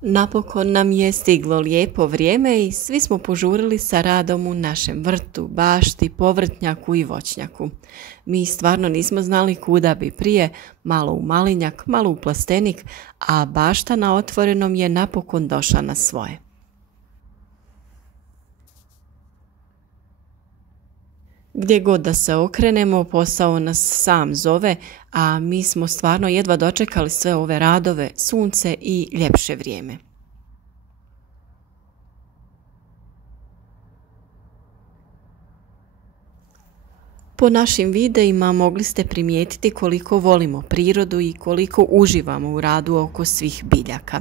Napokon nam je stiglo lijepo vrijeme i svi smo požurili sa radom u našem vrtu, bašti, povrtnjaku i voćnjaku. Mi stvarno nismo znali kuda bi prije, malo u malinjak, malo u plastenik, a bašta na otvorenom je napokon došla na svoje. Gdje god da se okrenemo, posao nas sam zove, a mi smo stvarno jedva dočekali sve ove radove, sunce i ljepše vrijeme. Po našim videima mogli ste primijetiti koliko volimo prirodu i koliko uživamo u radu oko svih biljaka.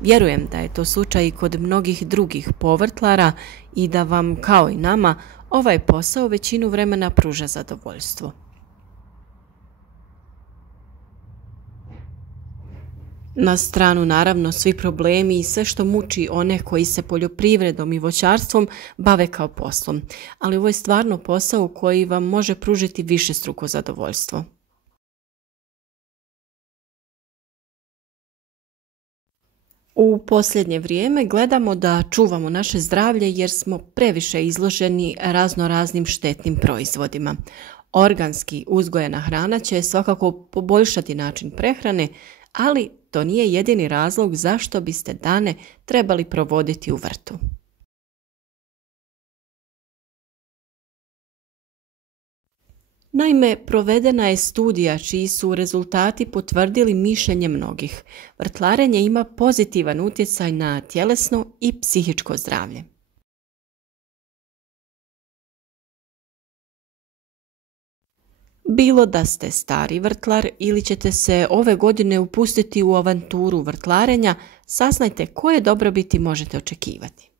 Vjerujem da je to slučaj i kod mnogih drugih povrtlara i da vam, kao i nama, ovaj posao većinu vremena pruža zadovoljstvo. Na stranu naravno svi problemi i sve što muči one koji se poljoprivredom i voćarstvom bave kao poslom, ali ovo je stvarno posao koji vam može pružiti višestruko zadovoljstvo. U posljednje vrijeme gledamo da čuvamo naše zdravlje jer smo previše izloženi raznoraznim štetnim proizvodima. Organski uzgojena hrana će svakako poboljšati način prehrane, ali to nije jedini razlog zašto biste dane trebali provoditi u vrtu. Naime, provedena je studija čiji su rezultati potvrdili mišljenje mnogih. Vrtlarenje ima pozitivan utjecaj na tjelesno i psihičko zdravlje. Bilo da ste stari vrtlar ili ćete se ove godine upustiti u avanturu vrtlarenja, saznajte koje dobrobiti možete očekivati.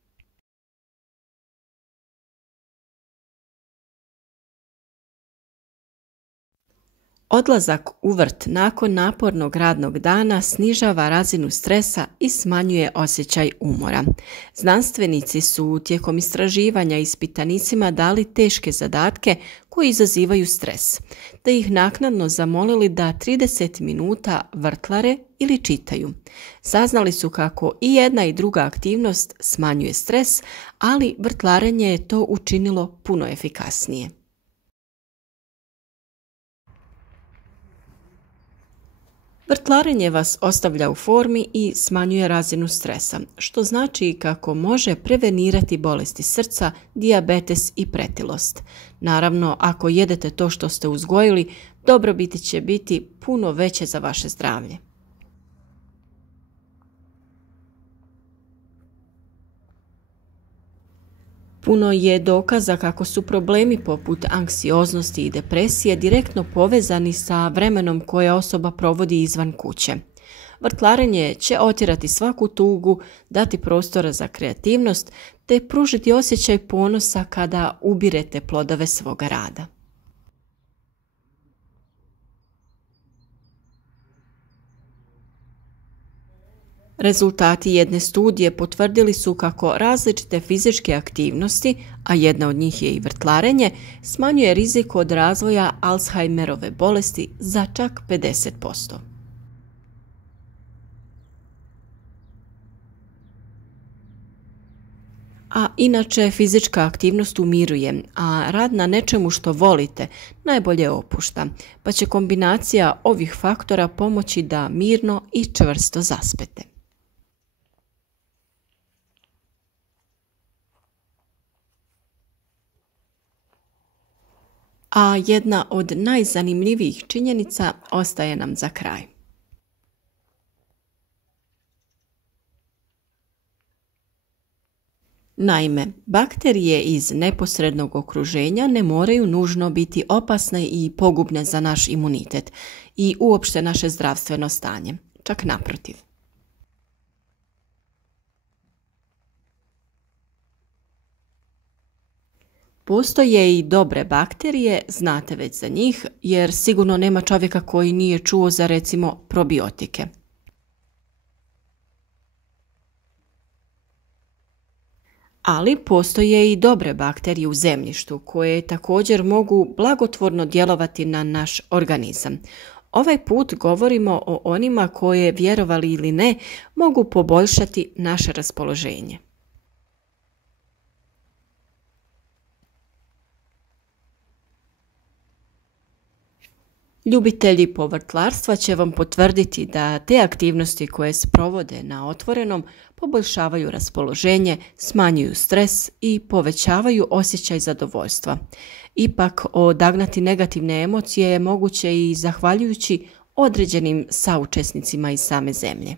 Odlazak u vrt nakon napornog radnog dana snižava razinu stresa i smanjuje osjećaj umora. Znanstvenici su tijekom istraživanja ispitanicima dali teške zadatke koji izazivaju stres, te ih naknadno zamolili da 30 minuta vrtlare ili čitaju. Saznali su kako i jedna i druga aktivnost smanjuje stres, ali vrtlarenje je to učinilo puno efikasnije. Vrtlarenje vas ostavlja u formi i smanjuje razinu stresa, što znači kako može prevenirati bolesti srca, dijabetes i pretilost. Naravno, ako jedete to što ste uzgojili, dobrobiti će biti puno veće za vaše zdravlje. Puno je dokaza kako su problemi poput anksioznosti i depresije direktno povezani sa vremenom koje osoba provodi izvan kuće. Vrtlarenje će otjerati svaku tugu, dati prostora za kreativnost te pružiti osjećaj ponosa kada ubirete plodove svoga rada. Rezultati jedne studije potvrdili su kako različite fizičke aktivnosti, a jedna od njih je i vrtlarenje, smanjuje rizik od razvoja Alzheimerove bolesti za čak 50%. A inače fizička aktivnost umiruje, a rad na nečemu što volite najbolje opušta, pa će kombinacija ovih faktora pomoći da mirno i čvrsto zaspete. A jedna od najzanimljivijih činjenica ostaje nam za kraj. Naime, bakterije iz neposrednog okruženja ne moraju nužno biti opasne i pogubne za naš imunitet i uopšte naše zdravstveno stanje, čak naprotiv. Postoje i dobre bakterije, znate već za njih, jer sigurno nema čovjeka koji nije čuo za recimo probiotike. Ali postoje i dobre bakterije u zemljištu koje također mogu blagotvorno djelovati na naš organizam. Ovaj put govorimo o onima koje, vjerovali ili ne, mogu poboljšati naše raspoloženje. Ljubitelji povrtlarstva će vam potvrditi da te aktivnosti koje se provode na otvorenom poboljšavaju raspoloženje, smanjuju stres i povećavaju osjećaj zadovoljstva. Ipak, odagnati negativne emocije je moguće i zahvaljujući određenim saučesnicima iz same zemlje.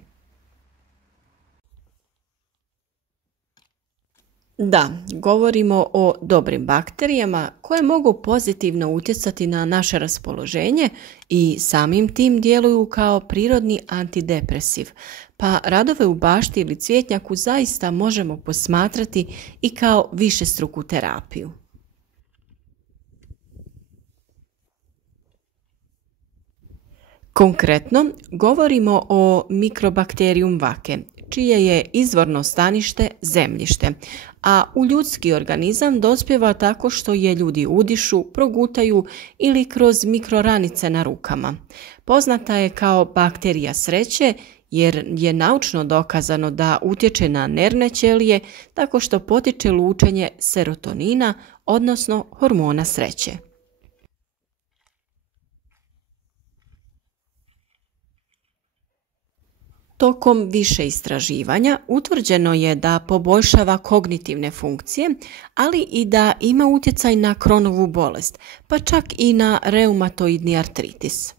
Da, govorimo o dobrim bakterijama koje mogu pozitivno utjecati na naše raspoloženje i samim tim djeluju kao prirodni antidepresiv, pa radove u bašti ili cvjetnjaku zaista možemo posmatrati i kao višestruku terapiju. Konkretno, govorimo o Microbacterium vaccae, čije je izvorno stanište zemljište, a u ljudski organizam dospijeva tako što je ljudi udišu, progutaju ili kroz mikroranice na rukama. Poznata je kao bakterija sreće jer je naučno dokazano da utječe na nervne ćelije tako što potiče lučenje serotonina, odnosno hormona sreće. Tokom više istraživanja utvrđeno je da poboljšava kognitivne funkcije, ali i da ima utjecaj na Crohnovu bolest, pa čak i na reumatoidni artritis.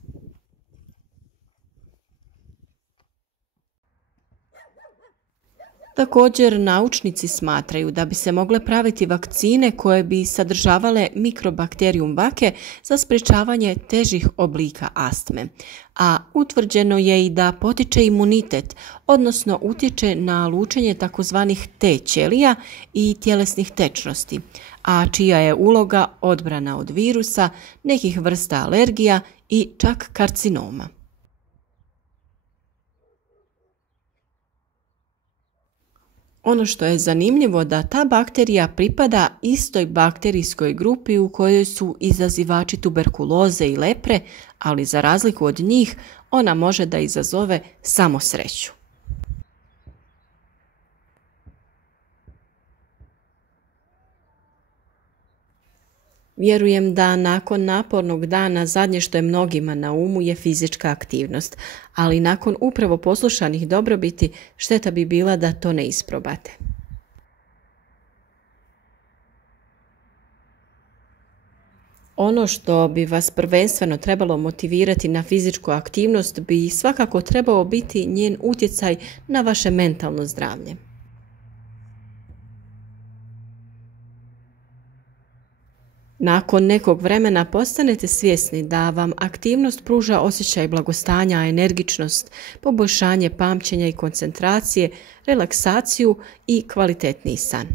Također, naučnici smatraju da bi se mogle praviti vakcine koje bi sadržavale Microbacterium vaccae za sprječavanje težih oblika astme, a utvrđeno je i da potiče imunitet, odnosno utječe na lučenje takozvanih T ćelija i tjelesnih tečnosti, a čija je uloga odbrana od virusa, nekih vrsta alergija i čak karcinoma. Ono što je zanimljivo da ta bakterija pripada istoj bakterijskoj grupi u kojoj su izazivači tuberkuloze i lepre, ali za razliku od njih ona može da izazove samo sreću. Vjerujem da nakon napornog dana zadnje što je mnogima na umu je fizička aktivnost, ali nakon upravo poslušanih dobrobiti šteta bi bila da to ne isprobate. Ono što bi vas prvenstveno trebalo motivirati na fizičku aktivnost bi svakako trebao biti njen utjecaj na vaše mentalno zdravlje. Nakon nekog vremena postanete svjesni da vam aktivnost pruža osjećaj blagostanja, energičnost, poboljšanje pamćenja i koncentracije, relaksaciju i kvalitetniji san.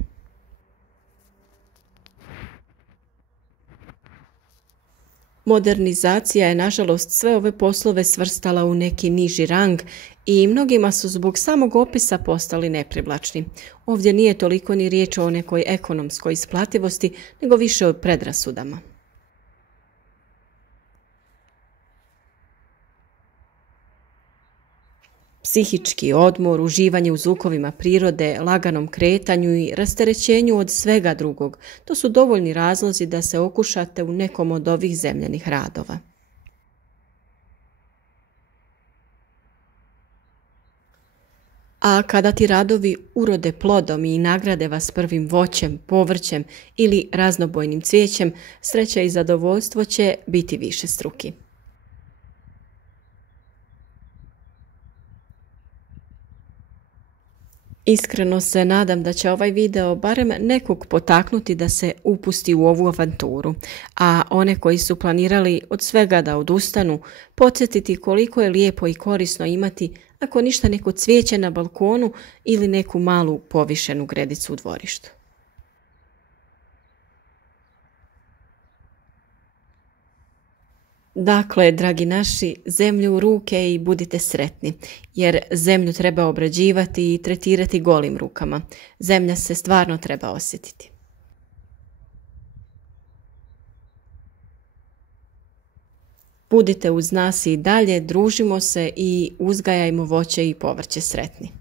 Modernizacija je nažalost sve ove poslove svrstala u neki niži rang i mnogima su zbog samog opisa postali neprivlačni. Ovdje nije toliko ni riječ o nekoj ekonomskoj isplativosti, nego više o predrasudama. Psihički odmor, uživanje u zvukovima prirode, laganom kretanju i rasterećenju od svega drugog, to su dovoljni razlozi da se okušate u nekom od ovih zemljanih radova. A kada ti radovi urode plodom i nagrade vas prvim voćem, povrćem ili raznobojnim cvijećem, sreća i zadovoljstvo će biti višestruki. Iskreno se nadam da će ovaj video barem nekog potaknuti da se upusti u ovu avanturu, a one koji su planirali od svega da odustanu, podsjetiti koliko je lijepo i korisno imati, ako ništa, neko cvijeće na balkonu ili neku malu povišenu gredicu u dvorištu. Dakle, dragi naši, zemlju u ruke i budite sretni, jer zemlju treba obrađivati i tretirati golim rukama. Zemlja se stvarno treba osjetiti. Budite uz nas i dalje, družimo se i uzgajajmo voće i povrće. Sretni!